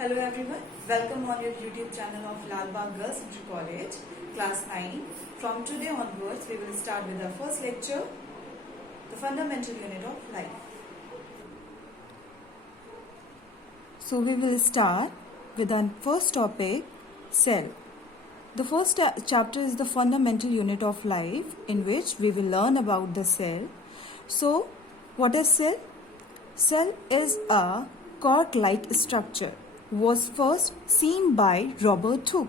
Hello everyone, welcome on your YouTube channel of Lalbagh Girls Inter College, class 9. From today onwards, we will start with our first lecture, the fundamental unit of life. So we will start with our first topic, cell. The first chapter is the fundamental unit of life, in which we will learn about the cell. So what is cell? Cell is a cork-like structure, was first seen by Robert Hooke.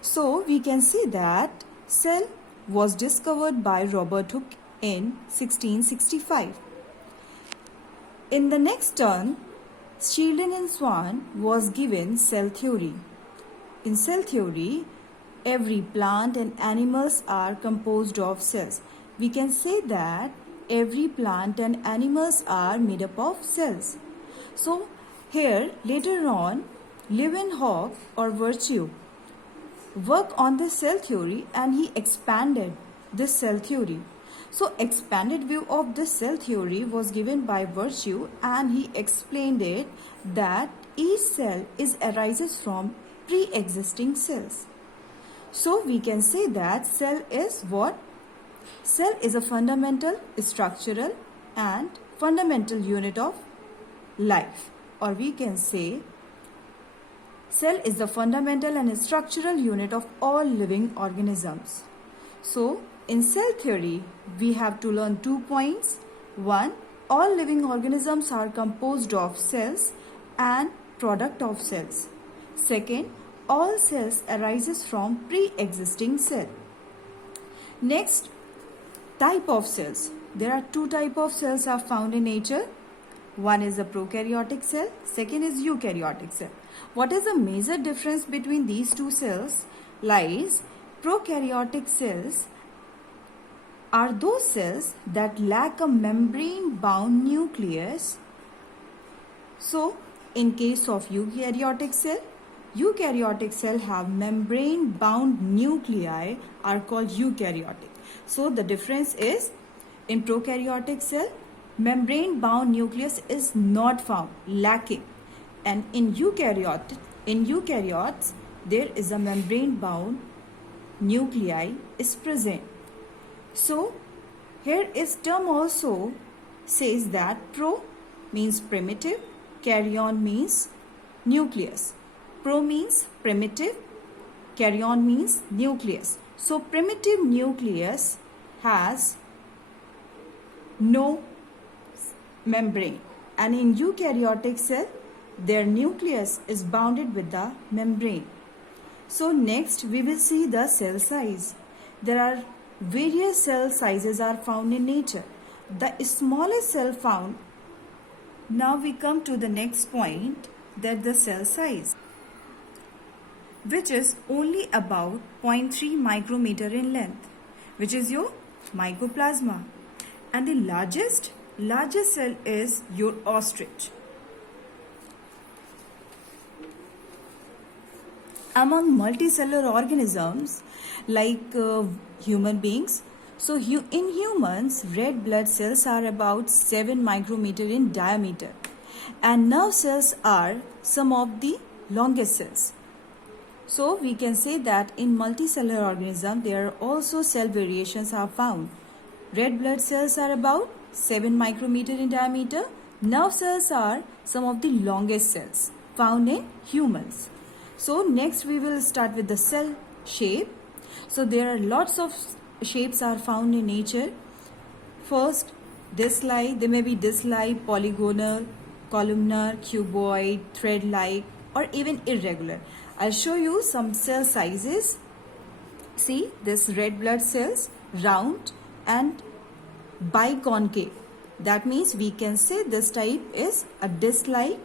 So we can see that cell was discovered by Robert Hooke in 1665. In the next turn, Sheldon and Swan was given cell theory. In cell theory, every plant and animals are composed of cells. We can say that every plant and animals are made up of cells. So here later on, Leeuwenhoek or Virchow worked on the cell theory and he expanded this cell theory. So expanded view of this cell theory was given by Virchow, and he explained it that each cell arises from pre-existing cells. So we can say that cell is what? Cell is a fundamental, structural and fundamental unit of life, or we can say cell is the fundamental and structural unit of all living organisms. So in cell theory, we have to learn 2 points. 1. All living organisms are composed of cells and product of cells. 2. All cells arises from pre-existing cell. Next, type of cells. There are 2 types of cells are found in nature. One is a prokaryotic cell, second is eukaryotic cell. What is the major difference between these 2 cells? Lies prokaryotic cells are those cells that lack a membrane-bound nucleus. So, in case of eukaryotic cell have membrane-bound nuclei are called eukaryotic. So, the difference is in prokaryotic cell, membrane-bound nucleus is not found, lacking, and in eukaryotes, there is a membrane-bound nuclei is present. So here is term also says that pro means primitive, karyon means nucleus. Pro means primitive, karyon means nucleus. So primitive nucleus has no membrane, and in eukaryotic cell their nucleus is bounded with the membrane. So next we will see the cell size. There are various cell sizes are found in nature. The smallest cell found. Now we come to the next point, that the cell size, which is only about 0.3 micrometer in length, which is your mycoplasma. And the largest cell is your ostrich. Among multicellular organisms like human beings, so in humans, red blood cells are about 7 micrometer in diameter, and nerve cells are some of the longest cells. So we can say that in multicellular organism there are also cell variations are found. Red blood cells are about 7 micrometer in diameter. Nerve cells are some of the longest cells found in humans. So next we will start with the cell shape. So there are lots of shapes are found in nature. First, disc-like, they may be disc-like, polygonal, columnar, cuboid, thread-like, or even irregular. I'll show you some cell sizes. See, this red blood cells, round and biconcave. That means we can say this type is a disc-like.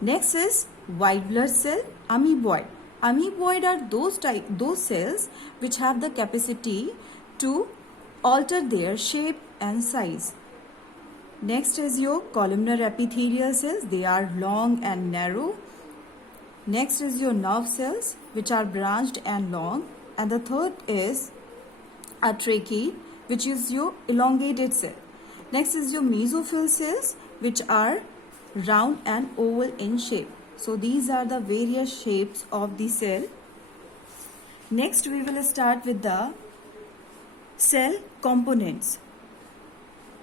Next is white blood cell, amoeboid. Amoeboid are those cells which have the capacity to alter their shape and size. Next is your columnar epithelial cells. They are long and narrow. Next is your nerve cells, which are branched and long. And the third is a tracheate, which is your elongated cell. Next is your mesophyll cells, which are round and oval in shape. So these are the various shapes of the cell. Next we will start with the cell components.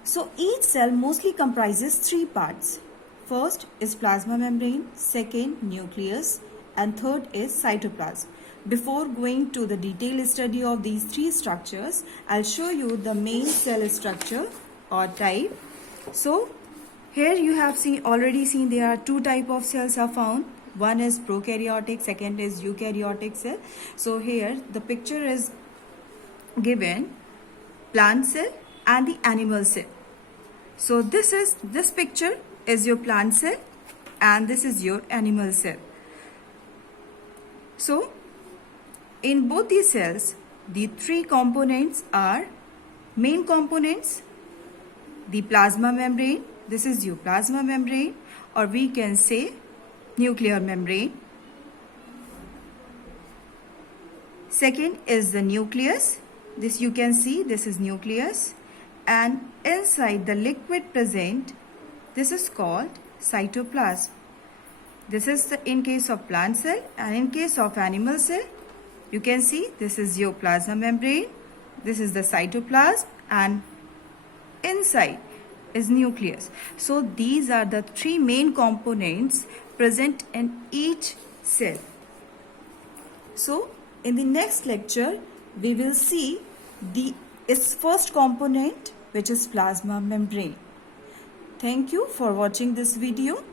So each cell mostly comprises three parts. First is plasma membrane, second nucleus, and third is cytoplasm. Before going to the detailed study of these three structures, I'll show you the main cell structure or type. So here you have already seen there are two types of cells are found. One is prokaryotic, second is eukaryotic cell. So here the picture is given plant cell and the animal cell. So this picture is your plant cell and this is your animal cell. So in both these cells, the three components are main components, the plasma membrane, this is your plasma membrane, or we can say nuclear membrane. Second is the nucleus. This you can see, this is nucleus, and inside the liquid present, this is called cytoplasm. This is in case of plant cell, and in case of animal cell, you can see this is your plasma membrane, this is the cytoplasm, and inside is nucleus. So these are the three main components present in each cell. So in the next lecture, we will see its first component, which is plasma membrane. Thank you for watching this video.